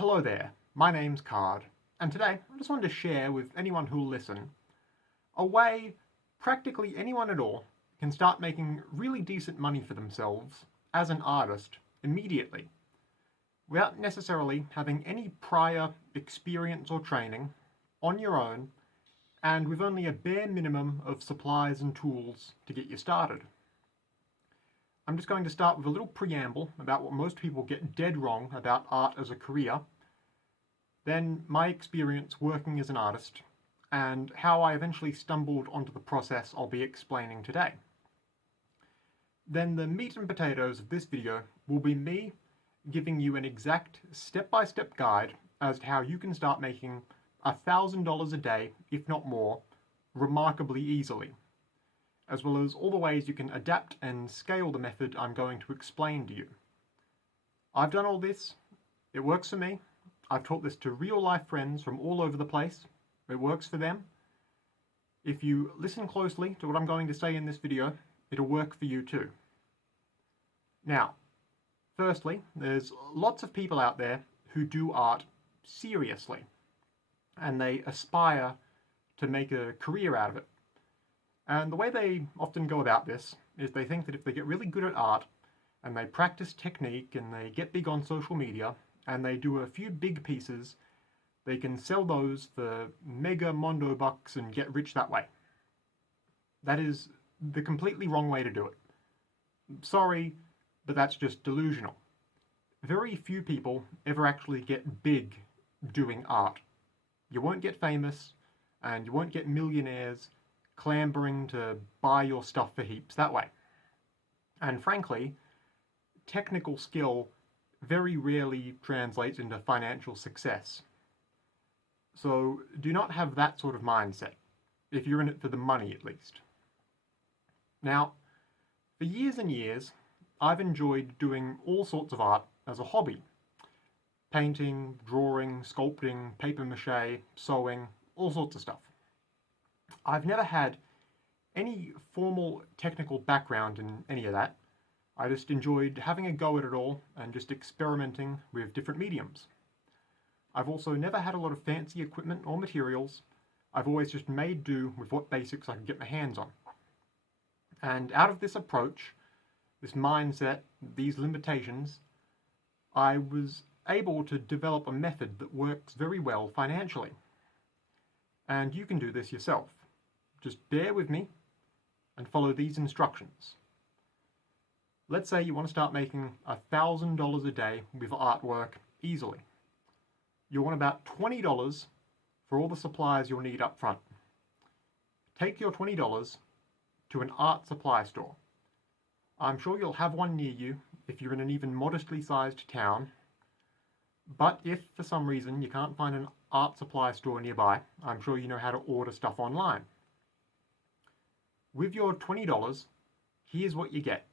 Hello there, my name's Card, and today I just wanted to share with anyone who'll listen a way practically anyone at all can start making really decent money for themselves as an artist immediately, without necessarily having any prior experience or training, on your own, and with only a bare minimum of supplies and tools to get you started. I'm just going to start with a little preamble about what most people get dead wrong about art as a career, then my experience working as an artist, and how I eventually stumbled onto the process I'll be explaining today. Then the meat and potatoes of this video will be me giving you an exact step-by-step guide as to how you can start making $1,000 a day, if not more, remarkably easily, as well as all the ways you can adapt and scale the method I'm going to explain to you. I've done all this, it works for me, I've taught this to real-life friends from all over the place, it works for them. If you listen closely to what I'm going to say in this video, it'll work for you too. Now, firstly, there's lots of people out there who do art seriously, and they aspire to make a career out of it. And the way they often go about this is they think that if they get really good at art, and they practice technique, and they get big on social media, and they do a few big pieces, they can sell those for mega mondo bucks and get rich that way. That is the completely wrong way to do it. Sorry, but that's just delusional. Very few people ever actually get big doing art. You won't get famous, and you won't get millionaires clambering to buy your stuff for heaps that way. And frankly, technical skill very rarely translates into financial success. So do not have that sort of mindset, if you're in it for the money at least. Now, for years and years, I've enjoyed doing all sorts of art as a hobby. Painting, drawing, sculpting, paper mache, sewing, all sorts of stuff. I've never had any formal technical background in any of that. I just enjoyed having a go at it all and just experimenting with different mediums. I've also never had a lot of fancy equipment or materials. I've always just made do with what basics I could get my hands on. And out of this approach, this mindset, these limitations, I was able to develop a method that works very well financially. And you can do this yourself. Just bear with me and follow these instructions. Let's say you want to start making $1,000 a day with artwork easily. You'll want about $20 for all the supplies you'll need up front. Take your $20 to an art supply store. I'm sure you'll have one near you if you're in an even modestly sized town, but if for some reason you can't find an art supply store nearby, I'm sure you know how to order stuff online. With your $20, here's what you get.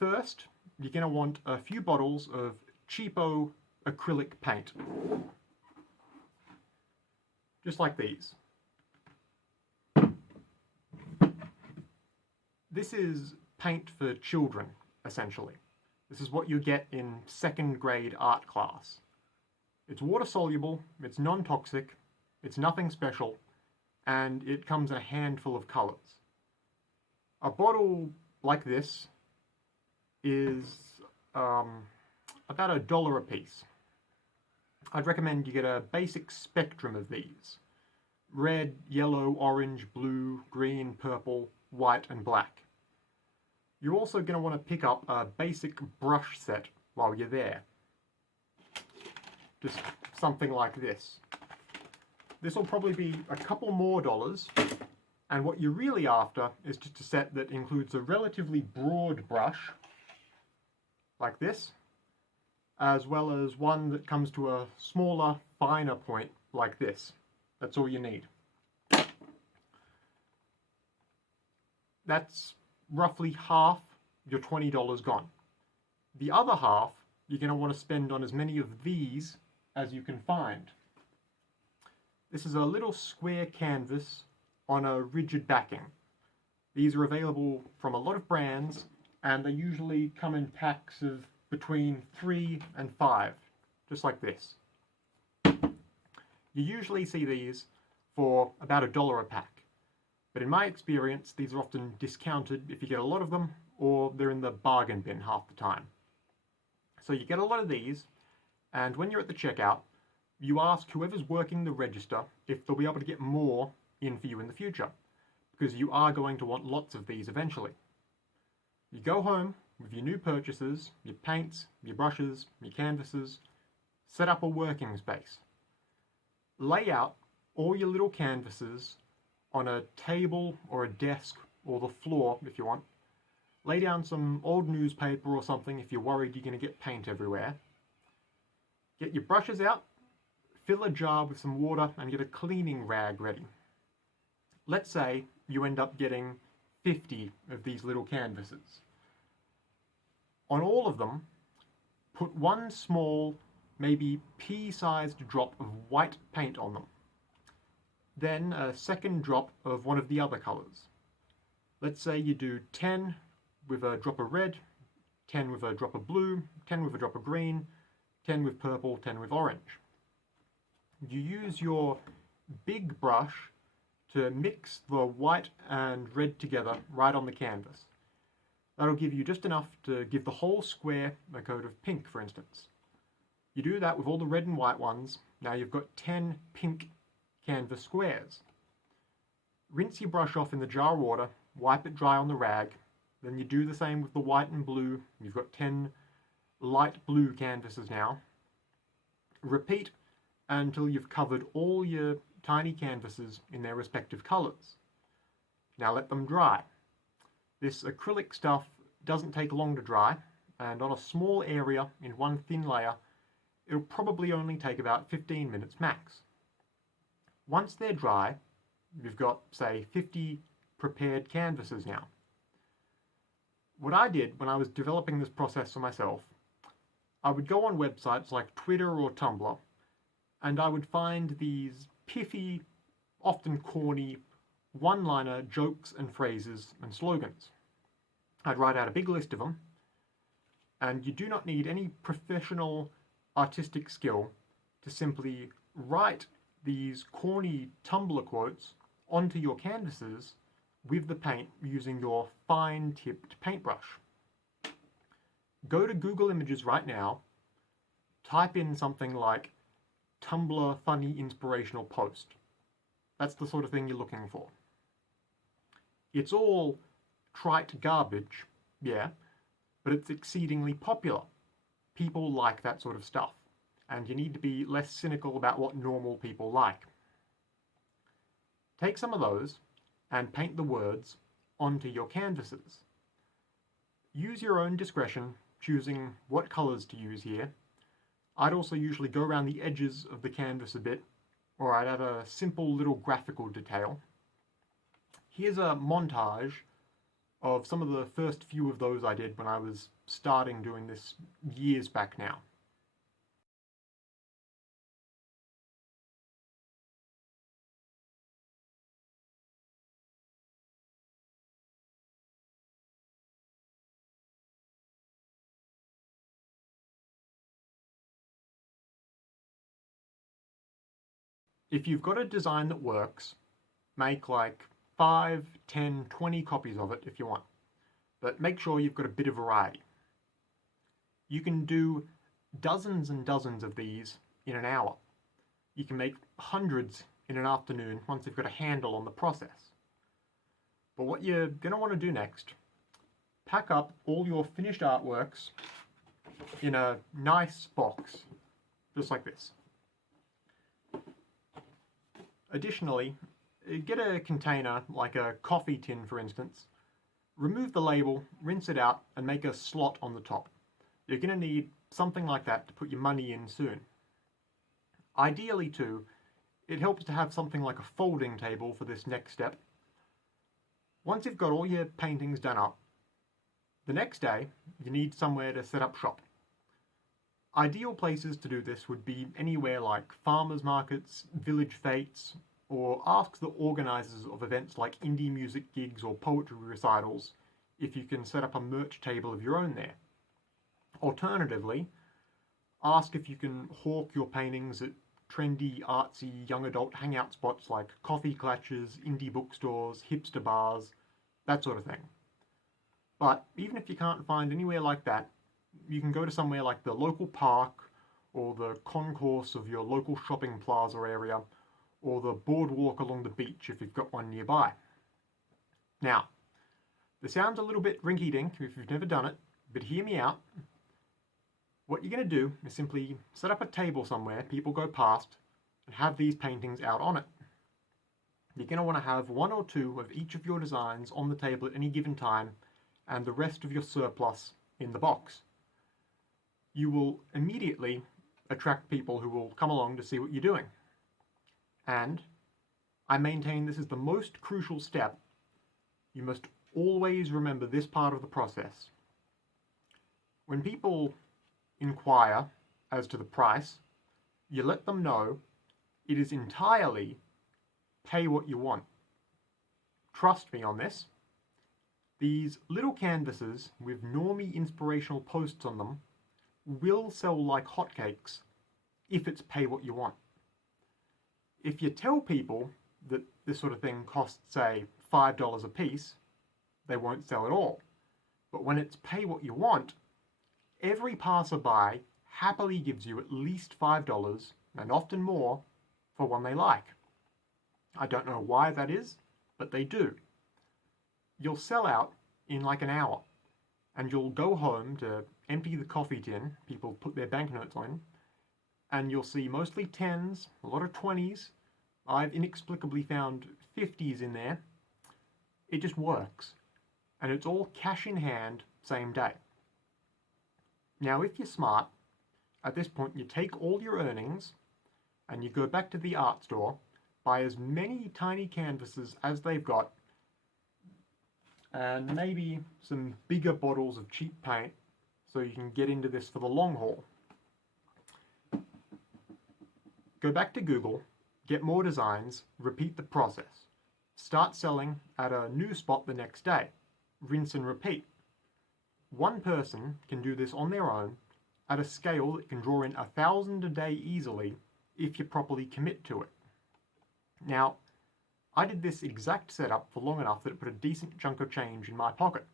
First, you're going to want a few bottles of cheapo acrylic paint. Just like these. This is paint for children, essentially. This is what you get in second grade art class. It's water soluble, it's non-toxic, it's nothing special, and it comes in a handful of colors. A bottle like this is about $1 a piece. I'd recommend you get a basic spectrum of these. Red, yellow, orange, blue, green, purple, white, and black. You're also going to want to pick up a basic brush set while you're there. Just something like this. This will probably be a couple more dollars, and what you're really after is just a set that includes a relatively broad brush, like this, as well as one that comes to a smaller, finer point, like this. That's all you need. That's roughly half your $20 gone. The other half you're going to want to spend on as many of these as you can find. This is a little square canvas on a rigid backing. These are available from a lot of brands, and they usually come in packs of between 3 and 5. just like this. You usually see these for about $1 a pack, but in my experience these are often discounted if you get a lot of them, or they're in the bargain bin half the time. So you get a lot of these, and when you're at the checkout, you ask whoever's working the register if they'll be able to get more in for you in the future, because you are going to want lots of these eventually. You go home with your new purchases, your paints, your brushes, your canvases, set up a working space. Lay out all your little canvases on a table or a desk or the floor if you want. Lay down some old newspaper or something if you're worried you're going to get paint everywhere. Get your brushes out, fill a jar with some water and get a cleaning rag ready. Let's say you end up getting 50 of these little canvases. On all of them, put one small, maybe pea-sized drop of white paint on them. Then a second drop of one of the other colours. Let's say you do 10 with a drop of red, 10 with a drop of blue, 10 with a drop of green, 10 with purple, 10 with orange. You use your big brush to mix the white and red together right on the canvas. That'll give you just enough to give the whole square a coat of pink, for instance. You do that with all the red and white ones. Now you've got 10 pink canvas squares. Rinse your brush off in the jar of water, wipe it dry on the rag, then you do the same with the white and blue. You've got 10 light blue canvases now. Repeat until you've covered all your tiny canvases in their respective colours. Now let them dry. This acrylic stuff doesn't take long to dry, and on a small area in one thin layer, it'll probably only take about 15 minutes max. Once they're dry, you've got, say, 50 prepared canvases now. What I did when I was developing this process for myself, I would go on websites like Twitter or Tumblr, and I would find these piffy, often corny, one-liner jokes and phrases and slogans. I'd write out a big list of them, and you do not need any professional artistic skill to simply write these corny Tumblr quotes onto your canvases with the paint using your fine-tipped paintbrush. Go to Google Images right now, type in something like Tumblr funny inspirational post. That's the sort of thing you're looking for. It's all trite garbage, yeah, but it's exceedingly popular. People like that sort of stuff, and you need to be less cynical about what normal people like. Take some of those and paint the words onto your canvases. Use your own discretion choosing what colours to use here. I'd also usually go around the edges of the canvas a bit, or I'd add a simple little graphical detail. Here's a montage of some of the first few of those I did when I was starting doing this years back now. If you've got a design that works, make like 5, 10, 20 copies of it if you want, but make sure you've got a bit of variety. You can do dozens and dozens of these in an hour. You can make hundreds in an afternoon once you've got a handle on the process. But what you're going to want to do next, pack up all your finished artworks in a nice box, just like this. Additionally, get a container, like a coffee tin for instance, remove the label, rinse it out, and make a slot on the top. You're going to need something like that to put your money in soon. Ideally too, it helps to have something like a folding table for this next step. Once you've got all your paintings done up, the next day you need somewhere to set up shop. Ideal places to do this would be anywhere like farmers markets, village fetes, or ask the organisers of events like indie music gigs or poetry recitals if you can set up a merch table of your own there. Alternatively, Ask if you can hawk your paintings at trendy, artsy, young adult hangout spots like coffee clutches, indie bookstores, hipster bars, that sort of thing. But even if you can't find anywhere like that, you can go to somewhere like the local park or the concourse of your local shopping plaza area or the boardwalk along the beach if you've got one nearby. Now, this sounds a little bit rinky-dink if you've never done it, but hear me out. What you're going to do is simply set up a table somewhere people go past and have these paintings out on it. You're going to want to have one or two of each of your designs on the table at any given time and the rest of your surplus in the box. You will immediately attract people who will come along to see what you're doing. And I maintain this is the most crucial step. You must always remember this part of the process. When people inquire as to the price, you let them know it is entirely pay what you want. Trust me on this. These little canvases with normie inspirational posts on them will sell like hotcakes if it's pay what you want. If you tell people that this sort of thing costs, say, $5 a piece, they won't sell at all. But when it's pay what you want, every passerby happily gives you at least $5, and often more, for one they like. I don't know why that is, but they do. You'll sell out in like an hour, and you'll go home to empty the coffee tin people put their banknotes on, and you'll see mostly 10s, a lot of 20s. I've inexplicably found 50s in there. It just works. And it's all cash in hand, same day. Now, if you're smart, at this point you take all your earnings and you go back to the art store, buy as many tiny canvases as they've got, and maybe some bigger bottles of cheap paint so you can get into this for the long haul. Go back to Google, get more designs, repeat the process. Start selling at a new spot the next day. Rinse and repeat. One person can do this on their own at a scale that can draw in 1,000 a day easily if you properly commit to it. Now, I did this exact setup for long enough that it put a decent chunk of change in my pocket.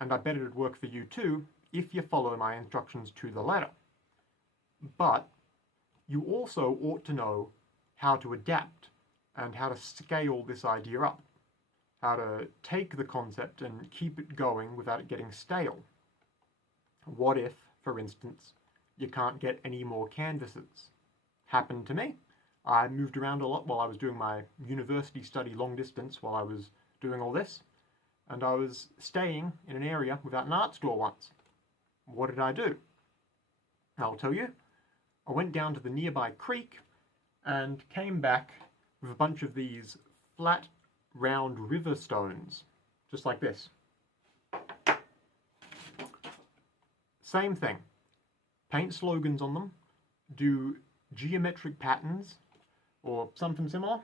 And I bet it'd work for you too if you follow my instructions to the letter. But you also ought to know how to adapt and how to scale this idea up. How to take the concept and keep it going without it getting stale. What if, for instance, you can't get any more canvases? Happened to me. I moved around a lot while I was doing my university study long distance while I was doing all this, and I was staying in an area without an art store once. What did I do? I'll tell you. I went down to the nearby creek and came back with a bunch of these flat, round river stones, just like this. Same thing. Paint slogans on them, do geometric patterns, or something similar.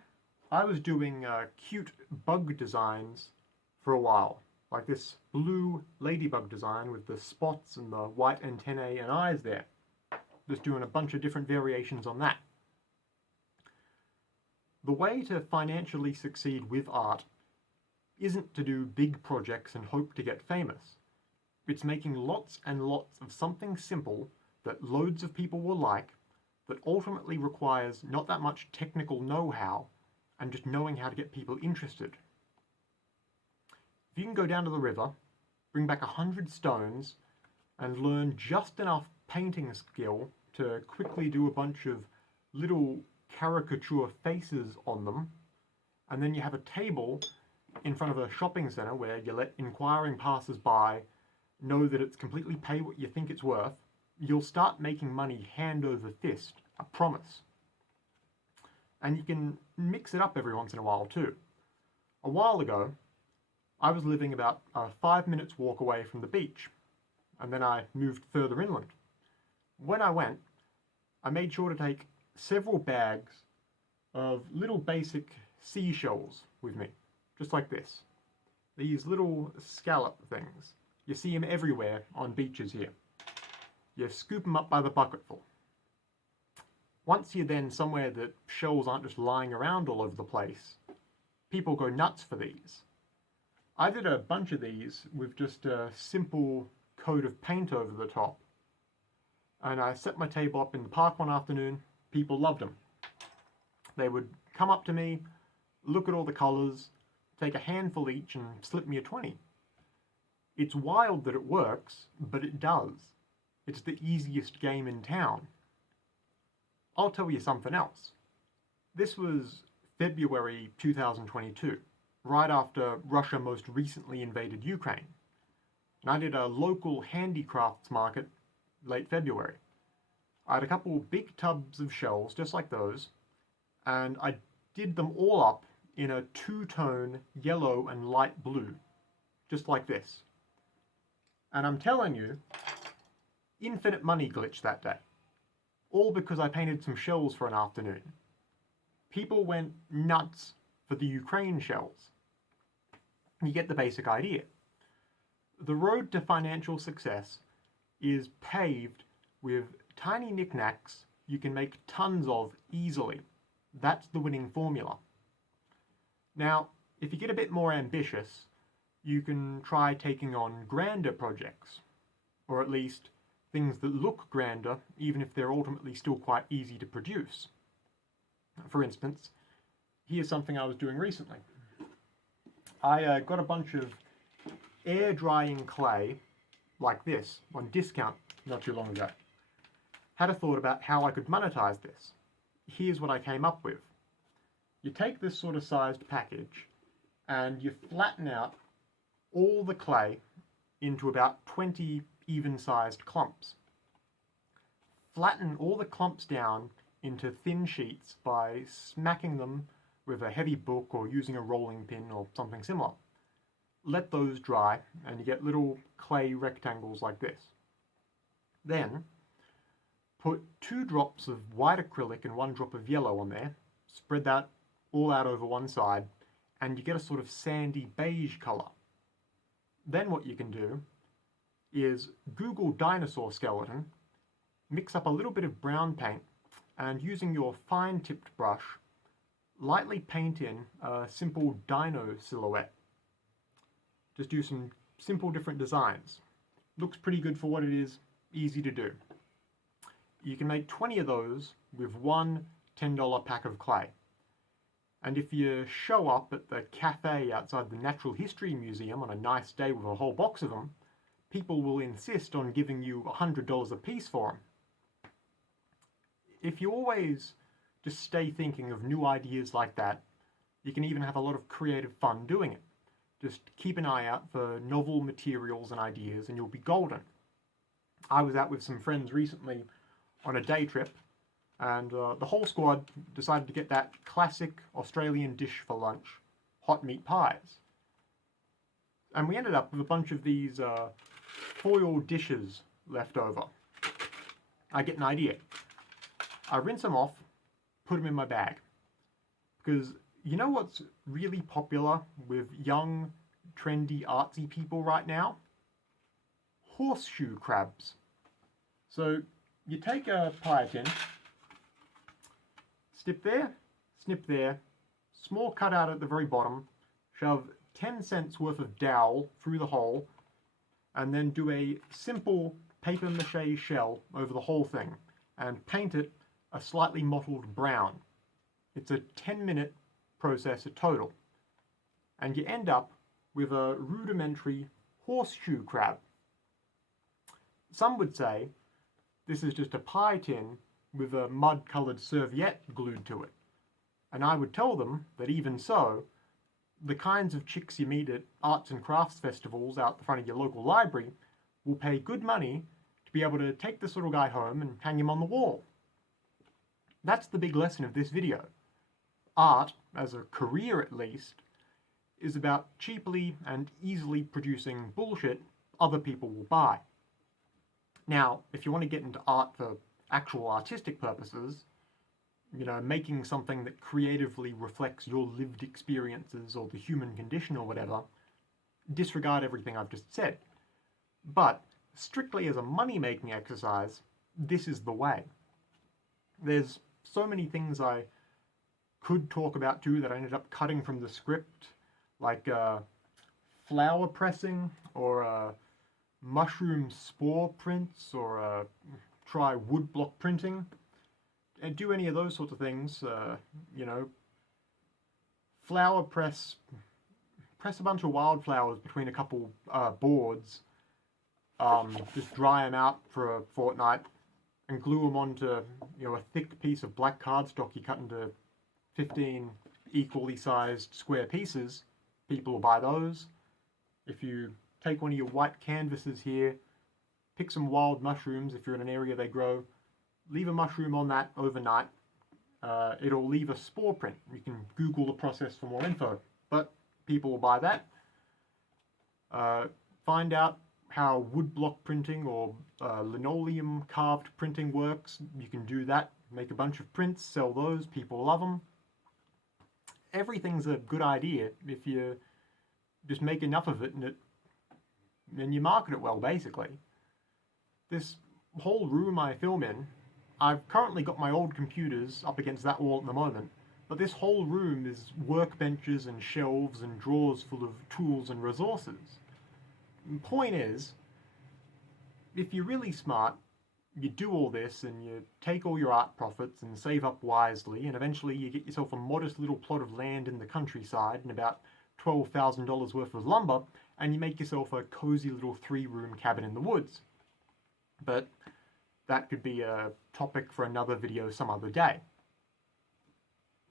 I was doing cute bug designs for a while, like this blue ladybug design with the spots and the white antennae and eyes there. Just doing a bunch of different variations on that. The way to financially succeed with art isn't to do big projects and hope to get famous. It's making lots and lots of something simple that loads of people will like, that ultimately requires not that much technical know-how and just knowing how to get people interested. If you can go down to the river, bring back 100 stones, and learn just enough painting skill to quickly do a bunch of little caricature faces on them, and then you have a table in front of a shopping centre where you let inquiring passers-by know that it's completely pay what you think it's worth, you'll start making money hand over fist, I promise. And you can mix it up every once in a while too. A while ago, I was living about 5 minutes walk away from the beach, and then I moved further inland. When I went, I made sure to take several bags of little basic seashells with me, just like this. These little scallop things. You see them everywhere on beaches here. You scoop them up by the bucketful. Once you're then somewhere that shells aren't just lying around all over the place, people go nuts for these. I did a bunch of these with just a simple coat of paint over the top. And I set my table up in the park one afternoon. People loved them. They would come up to me, look at all the colours, take a handful each and slip me a 20. It's wild that it works, but it does. It's the easiest game in town. I'll tell you something else. This was February 2022, right after Russia most recently invaded Ukraine. And I did a local handicrafts market late February. I had a couple big tubs of shells, just like those, and I did them all up in a two-tone yellow and light blue, just like this. And I'm telling you, infinite money glitch that day. All because I painted some shells for an afternoon. People went nuts for the Ukraine shells. You get the basic idea. The road to financial success is paved with tiny knickknacks you can make tons of easily. That's the winning formula. Now, if you get a bit more ambitious, you can try taking on grander projects, or at least things that look grander, even if they're ultimately still quite easy to produce. For instance, here's something I was doing recently. I got a bunch of air drying clay like this on discount not too long ago. Had a thought about how I could monetize this. Here's what I came up with. You take this sort of sized package and you flatten out all the clay into about 20 even-sized clumps. Flatten all the clumps down into thin sheets by smacking them with a heavy book or using a rolling pin or something similar. Let those dry and you get little clay rectangles like this. Then put 2 drops of white acrylic and 1 drop of yellow on there, spread that all out over one side, and you get a sort of sandy beige colour. Then what you can do is Google dinosaur skeleton, mix up a little bit of brown paint, and using your fine-tipped brush, lightly paint in a simple dino silhouette. Just do some simple different designs. Looks pretty good for what it is, easy to do. You can make 20 of those with one $10 pack of clay. And if you show up at the cafe outside the Natural History Museum on a nice day with a whole box of them, people will insist on giving you $100 a piece for them. If you always just stay thinking of new ideas like that, you can even have a lot of creative fun doing it. Just keep an eye out for novel materials and ideas and you'll be golden. I was out with some friends recently on a day trip, and the whole squad decided to get that classic Australian dish for lunch, hot meat pies. And we ended up with a bunch of these foil dishes left over. I get an idea. I rinse them off, put them in my bag. Because you know what's really popular with young, trendy, artsy people right now? Horseshoe crabs. So you take a pie tin, snip there, small cutout at the very bottom, shove 10 cents worth of dowel through the hole, and then do a simple paper mache shell over the whole thing, and paint it a slightly mottled brown. It's a 10-minute process in total. And you end up with a rudimentary horseshoe crab. Some would say this is just a pie tin with a mud-coloured serviette glued to it. And I would tell them that even so, the kinds of chicks you meet at arts and crafts festivals out the front of your local library will pay good money to be able to take this little guy home and hang him on the wall. That's the big lesson of this video. Art, as a career at least, is about cheaply and easily producing bullshit other people will buy. Now, if you want to get into art for actual artistic purposes, you know, making something that creatively reflects your lived experiences or the human condition or whatever, disregard everything I've just said. But strictly as a money-making exercise, this is the way. There's so many things I could talk about too that I ended up cutting from the script, like flower pressing, or mushroom spore prints, or try woodblock printing. And do any of those sorts of things, you know, press a bunch of wildflowers between a couple boards, just dry them out for a fortnight, and glue them onto, you know, a thick piece of black cardstock you cut into 15 equally sized square pieces. People will buy those. If you take one of your white canvases here, pick some wild mushrooms if you're in an area they grow, leave a mushroom on that overnight. It'll leave a spore print. You can Google the process for more info, but people will buy that. Find out how woodblock printing or linoleum carved printing works. You can do that, make a bunch of prints, sell those, people love them. Everything's a good idea if you just make enough of it and you market it well, basically. This whole room I film in, I've currently got my old computers up against that wall at the moment, but this whole room is workbenches and shelves and drawers full of tools and resources. The point is, if you're really smart, you do all this and you take all your art profits and save up wisely, and eventually you get yourself a modest little plot of land in the countryside and about $12,000 worth of lumber, and you make yourself a cozy little 3-room cabin in the woods. But that could be a topic for another video some other day.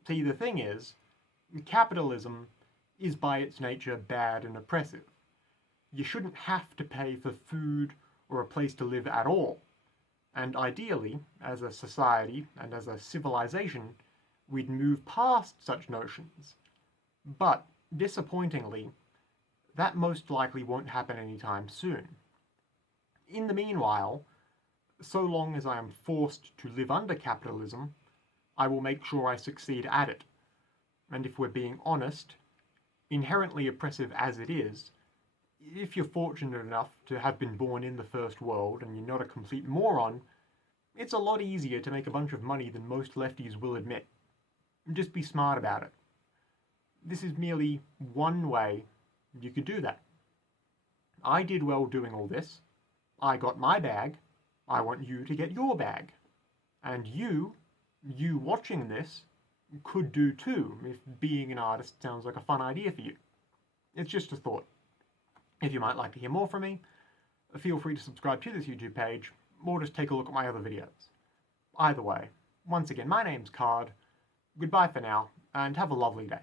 See, the thing is, capitalism is by its nature bad and oppressive. You shouldn't have to pay for food or a place to live at all. And ideally, as a society and as a civilization, we'd move past such notions. But, disappointingly, that most likely won't happen anytime soon. In the meanwhile, so long as I am forced to live under capitalism, I will make sure I succeed at it. And if we're being honest, inherently oppressive as it is, if you're fortunate enough to have been born in the first world and you're not a complete moron, it's a lot easier to make a bunch of money than most lefties will admit. Just be smart about it. This is merely one way you could do that. I did well doing all this. I got my bag. I want you to get your bag. And you watching this, could do too, if being an artist sounds like a fun idea for you. It's just a thought. If you might like to hear more from me, feel free to subscribe to this YouTube page, or just take a look at my other videos. Either way, once again, my name's Card. Goodbye for now, and have a lovely day.